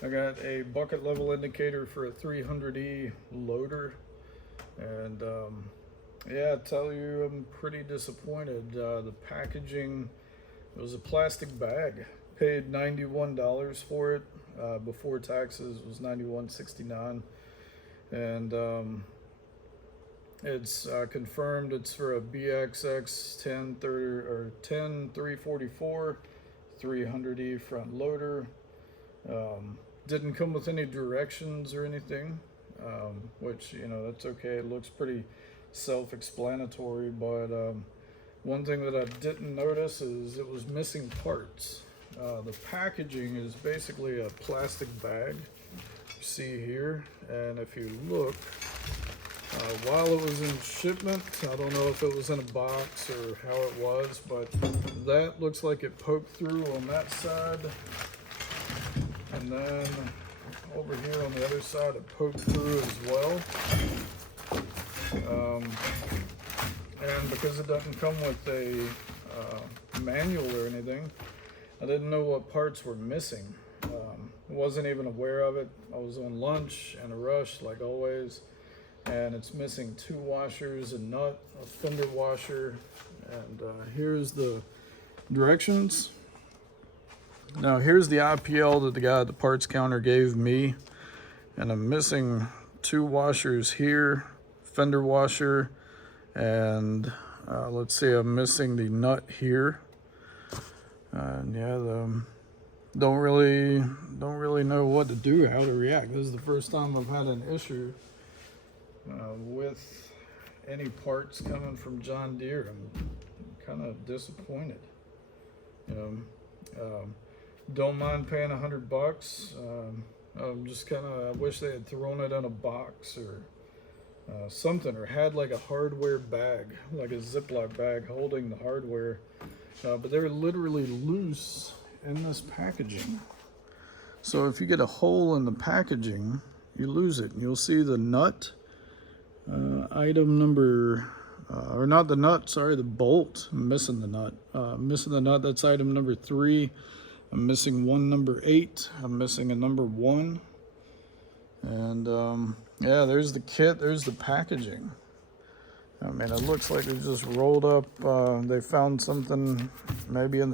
I got a bucket level indicator for a 300E loader, and yeah, I tell you, I'm pretty disappointed. The packaging, it was a plastic bag. Paid $91 for it. Before taxes was $91.69, and it's confirmed it's for a BXX 1030 or 10344 300E front loader. Didn't come with any directions or anything, which, you know, that's okay. It looks pretty self-explanatory, but one thing that I didn't notice is it was missing parts. The packaging is basically a plastic bag, you see here, and if you look, while it was in shipment, I don't know if it was in a box or how it was, but that looks like it poked through on that side. And then over here on the other side, it poked through as well. And because it doesn't come with a manual or anything, I didn't know what parts were missing. Wasn't even aware of it. I was on lunch and a rush like always. And it's missing 2 washers, a nut, a fender washer, and here's the directions. Now here's the IPL that the guy at the parts counter gave me, and I'm missing 2 washers here, fender washer, and let's see, I'm missing the nut here. And yeah, don't really know what to do, how to react. This is the first time I've had an issue with any parts coming from John Deere. I'm kind of disappointed. You know, don't mind paying $100. I'm just kind of, I wish they had thrown it in a box or something, or had like a hardware bag, like a Ziploc bag holding the hardware. But they're literally loose in this packaging. So if you get a hole in the packaging, you lose it. And you'll see the nut. Item number, or not the nut, sorry, the bolt. I'm missing the nut. Missing the nut, that's item number 3. I'm missing one number 8. I'm missing a number 1. And yeah, there's the kit, there's the packaging. I mean, it looks like they just rolled up, they found something maybe in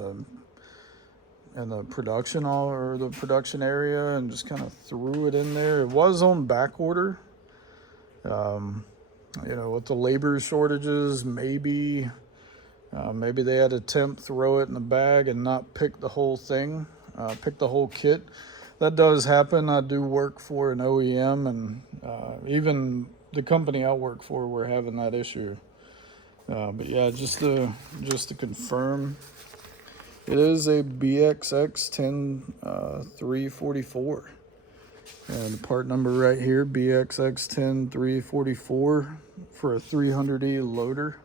the production or the production area and just kind of threw it in there. It was on back order. You know, with the labor shortages, maybe they had a temp throw it in the bag and not pick the whole thing, pick the whole kit. That does happen. I do work for an OEM, and even the company I work for, we're having that issue. But yeah, just to confirm, it is a BXX 10344. And the part number right here, BXX 10344 for a 300E loader.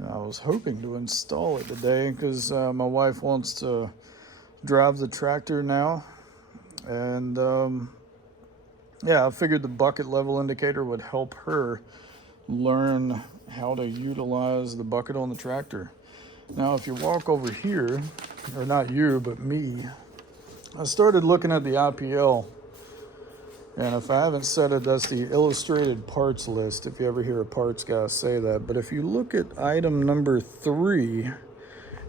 I was hoping to install it today because my wife wants to drive the tractor now. And yeah, I figured the bucket level indicator would help her learn how to utilize the bucket on the tractor. Now, if you walk over here, or not you, but me, I started looking at the IPL. And if I haven't said it, that's the illustrated parts list, if you ever hear a parts guy say that. But if you look at item number 3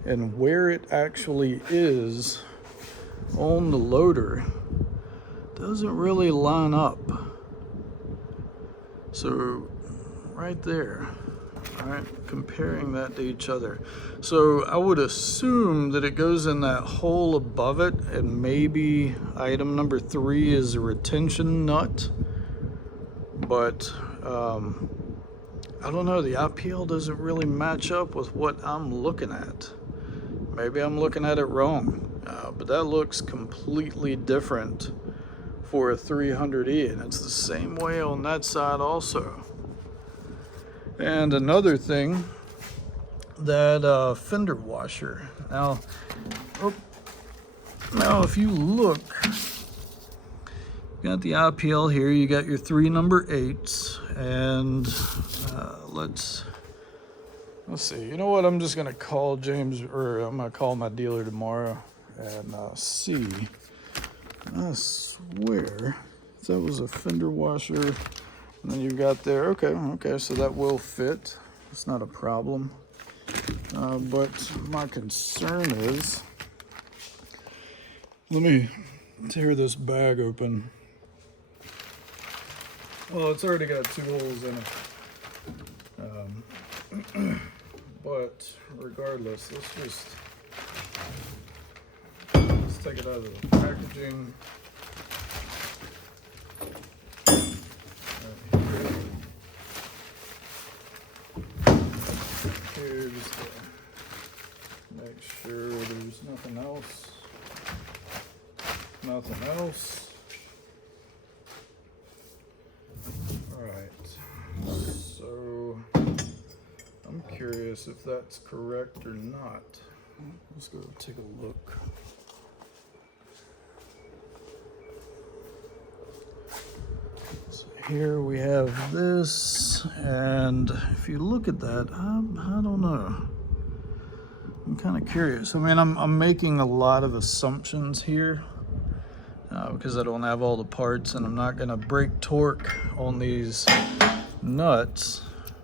and where it actually is on the loader, doesn't really line up. So right there, all right, comparing that to each other. So I would assume that it goes in that hole above it, and maybe item number 3 is a retention nut. But I don't know, the IPL doesn't really match up with what I'm looking at. Maybe I'm looking at it wrong, but that looks completely different for a 300E, and it's the same way on that side also. And another thing, that fender washer. Now if you look, you got the IPL here, you got your 3 number 8s, and let's see. You know what? I'm just gonna call James, or I'm gonna call my dealer tomorrow and see I swear that was a fender washer. And then you've got there, okay, so that will fit. It's not a problem. But my concern is, let me tear this bag open. Well, it's already got 2 holes in it. But regardless, let's take it out of the packaging. Here, just to make sure there's nothing else. Nothing else. Alright, so I'm curious if that's correct or not. Let's go take a look. So here we have this, and if you look at that, I don't know. I'm kind of curious. I mean, I'm making a lot of assumptions here because I don't have all the parts, and I'm not gonna break torque on these nuts.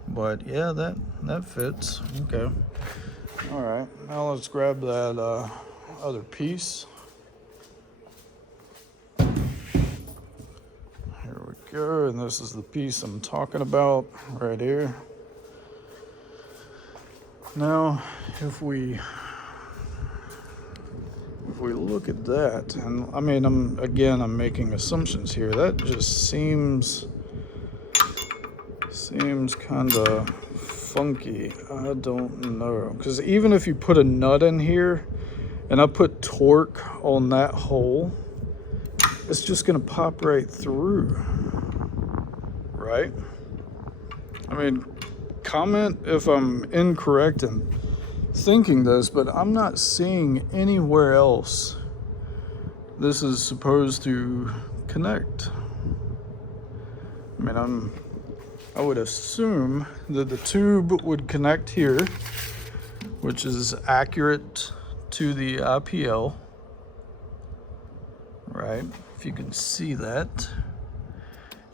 But yeah, that fits. Okay. All right. Now let's grab that other piece. Here we go, and this is the piece I'm talking about right here. Now, if we look at that, and I mean, I'm making assumptions here. That just seems kind of funky. I don't know, because even if you put a nut in here, and I put torque on that hole, it's just gonna pop right through, right? I mean, comment if I'm incorrect in thinking this, but I'm not seeing anywhere else this is supposed to connect. I mean, I would assume that the tube would connect here, which is accurate to the IPL, right? If you can see that.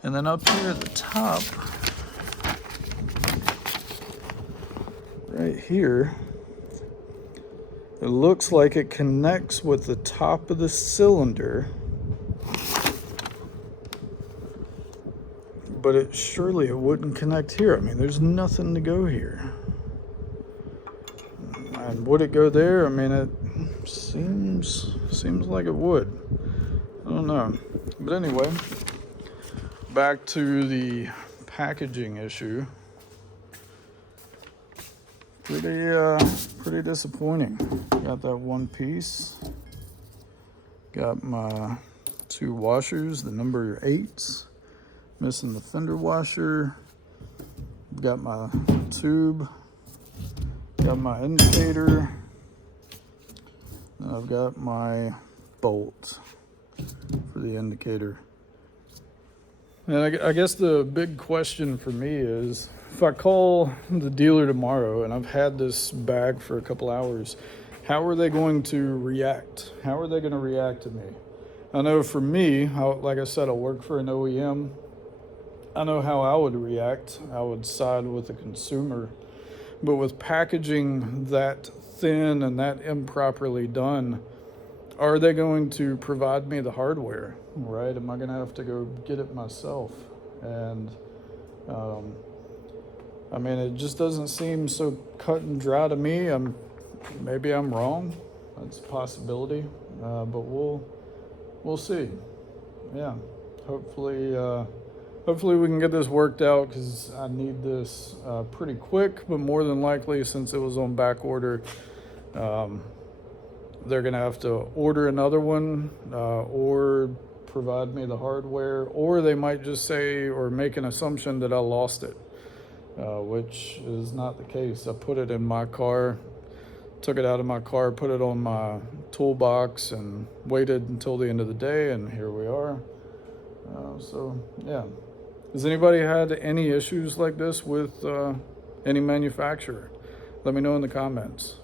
And then up here at the top, right here, it looks like it connects with the top of the cylinder, but surely it wouldn't connect here. I mean, there's nothing to go here. And would it go there? I mean, it seems like it would. I don't know. But anyway, back to the packaging issue. Pretty disappointing. Got that one piece. Got my 2 washers, the number 8s. Missing the fender washer. Got my tube. Got my indicator. And I've got my bolt for the indicator. And I guess the big question for me is, if I call the dealer tomorrow and I've had this bag for a couple hours, how are they going to react? How are they going to react to me? I know for me, like I said, I work for an OEM. I know how I would react. I would side with the consumer. But with packaging that thin and that improperly done, are they going to provide me the hardware, right? Am I going to have to go get it myself? And I mean, it just doesn't seem so cut and dry to me. Maybe I'm wrong. That's a possibility, but we'll see. Yeah, hopefully we can get this worked out, because I need this pretty quick. But more than likely, since it was on back order, they're gonna have to order another one or provide me the hardware, or they might just say or make an assumption that I lost it, which is not the case. I put it in my car, took it out of my car, put it on my toolbox, and waited until the end of the day, and here we are. So yeah, has anybody had any issues like this with any manufacturer? Let me know in the comments.